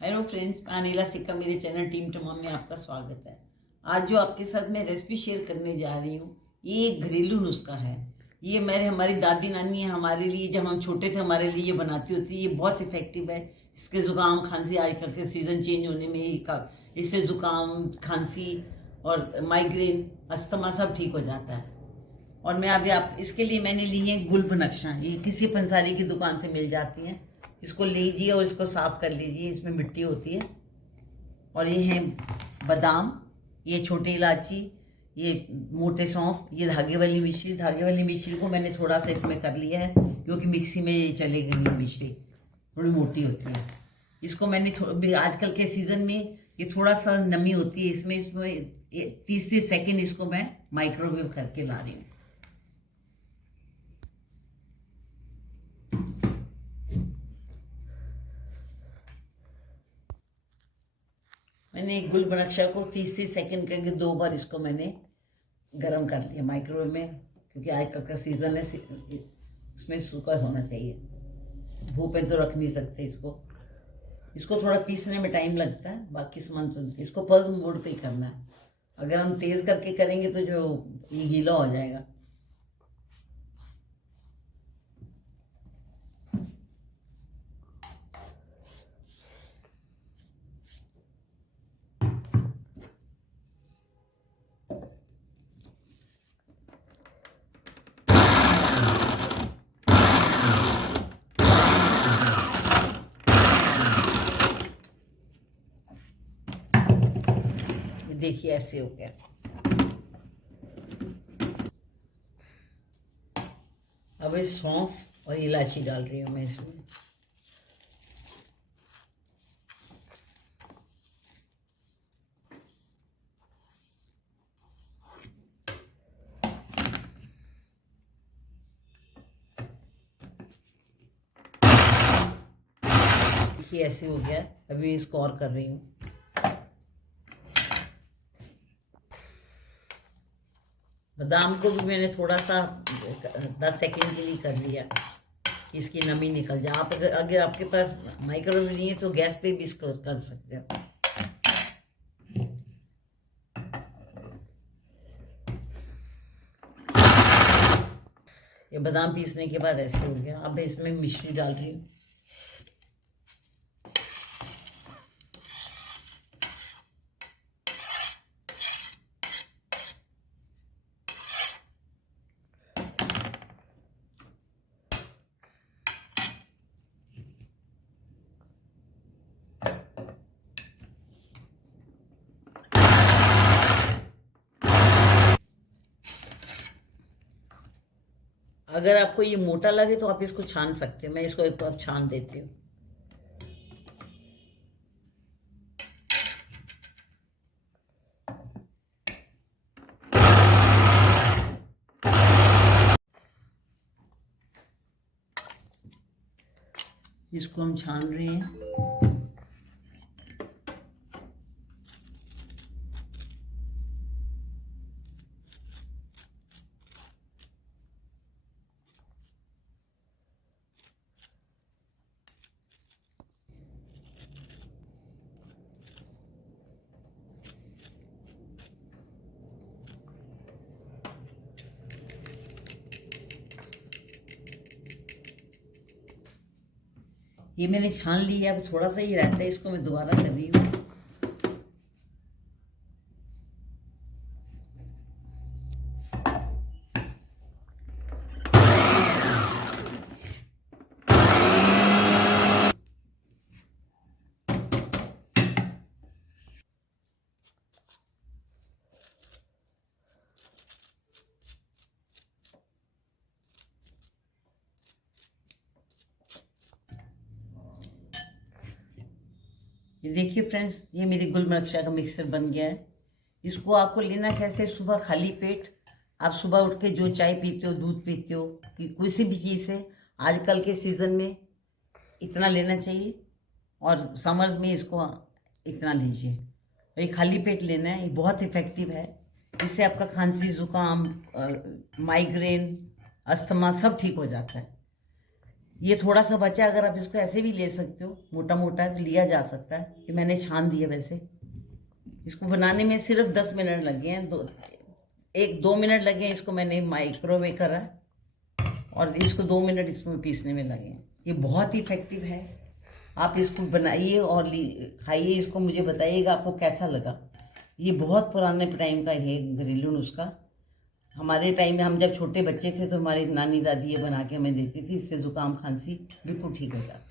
Hello friends, मैं अनिला सिक्का, मेरे चैनल टीम तमाम में आपका स्वागत है। आज जो आपके साथ मैं रेसिपी शेयर करने जा रही हूँ, ये एक घरेलू नुस्खा है। ये हमारी दादी नानी है, हमारे लिए जब हम छोटे थे हमारे लिए ये बनाती होती है। ये बहुत इफेक्टिव है। इसके ज़ुकाम खांसी, आजकल के सीज़न चेंज होने में इससे ज़ुकाम खांसी और माइग्रेन अस्थमा सब ठीक हो जाता है। और मैं अभी आप इसके लिए मैंने ली है गुलबनक्षा। ये किसी पंसारी की दुकान से मिल जाती हैं। इसको लीजिए और इसको साफ़ कर लीजिए, इसमें मिट्टी होती है। और ये है बादाम, ये छोटी इलायची, ये मोटे सौंफ, ये धागे वाली मिश्री। धागे वाली मिश्री को मैंने थोड़ा सा इसमें कर लिया है क्योंकि मिक्सी में ये चलेगी नहीं, मिश्री थोड़ी मोटी होती है। इसको मैंने आजकल के सीज़न में ये थोड़ा सा नमी होती है इसमें 30 सेकेंड इसको मैं माइक्रोवेव करके ला रही हूँ। मैंने गुलबनक्षा को 30 सेकेंड करके 2 बार इसको मैंने गरम कर लिया माइक्रोवेव में, क्योंकि आजकल का सीज़न है, उसमें सूखा होना चाहिए। धूप पे तो रख नहीं सकते इसको थोड़ा पीसने में टाइम लगता है। बाकी सामान तो इसको पल्स मोड पे ही करना है। अगर हम तेज़ करके करेंगे तो जो ये गीला हो जाएगा। देखिए ऐसे हो गया। अब इस सौंफ और इलायची डाल रही हूँ मैं इसमें। देखिए ऐसे हो गया। अभी इसको और कर रही हूँ। बादाम को भी मैंने थोड़ा सा 10 सेकेंड के लिए कर लिया, इसकी नमी निकल जाए। आप अगर आपके पास माइक्रोवेव नहीं है तो गैस पे भी इसको कर सकते हो। ये बादाम पीसने के बाद ऐसे हो गया। अब इसमें मिश्री डाल रही हूँ। अगर आपको ये मोटा लगे तो आप इसको छान सकते हो। मैं इसको एक बार छान देती हूँ। इसको हम छान रहे हैं। ये मैंने छान लिया। अब थोड़ा सा ही रहता है, इसको मैं दोबारा कर रही हूँ। ये देखिए फ्रेंड्स, ये मेरी गुलबनक्षा का मिक्सर बन गया है। इसको आपको लेना कैसे, सुबह खाली पेट आप सुबह उठ के जो चाय पीते हो, दूध पीते हो, कि किसी भी चीज़ से आजकल के सीज़न में इतना लेना चाहिए। और समर्स में इसको इतना लीजिए। और ये खाली पेट लेना है। ये बहुत इफ़ेक्टिव है। इससे आपका खांसी, ज़ुकाम, माइग्रेन, अस्थमा सब ठीक हो जाता है। ये थोड़ा सा बचा, अगर आप इसको ऐसे भी ले सकते हो, मोटा मोटा तो लिया जा सकता है। ये मैंने छान दिया। वैसे इसको बनाने में सिर्फ 10 मिनट लगे हैं, 1-2 मिनट लगे हैं। इसको मैंने माइक्रोवेव करा और इसको 2 मिनट इसमें पीसने में लगे हैं। ये बहुत ही इफेक्टिव है। आप इसको बनाइए और खाइए। इसको मुझे बताइएगा आपको कैसा लगा। ये बहुत पुराने टाइम का है घरेलू नुस्खा। हमारे टाइम में हम जब छोटे बच्चे थे तो हमारी नानी दादी ये बना के हमें देती थी। इससे ज़ुकाम खांसी बिल्कुल ठीक हो जाता।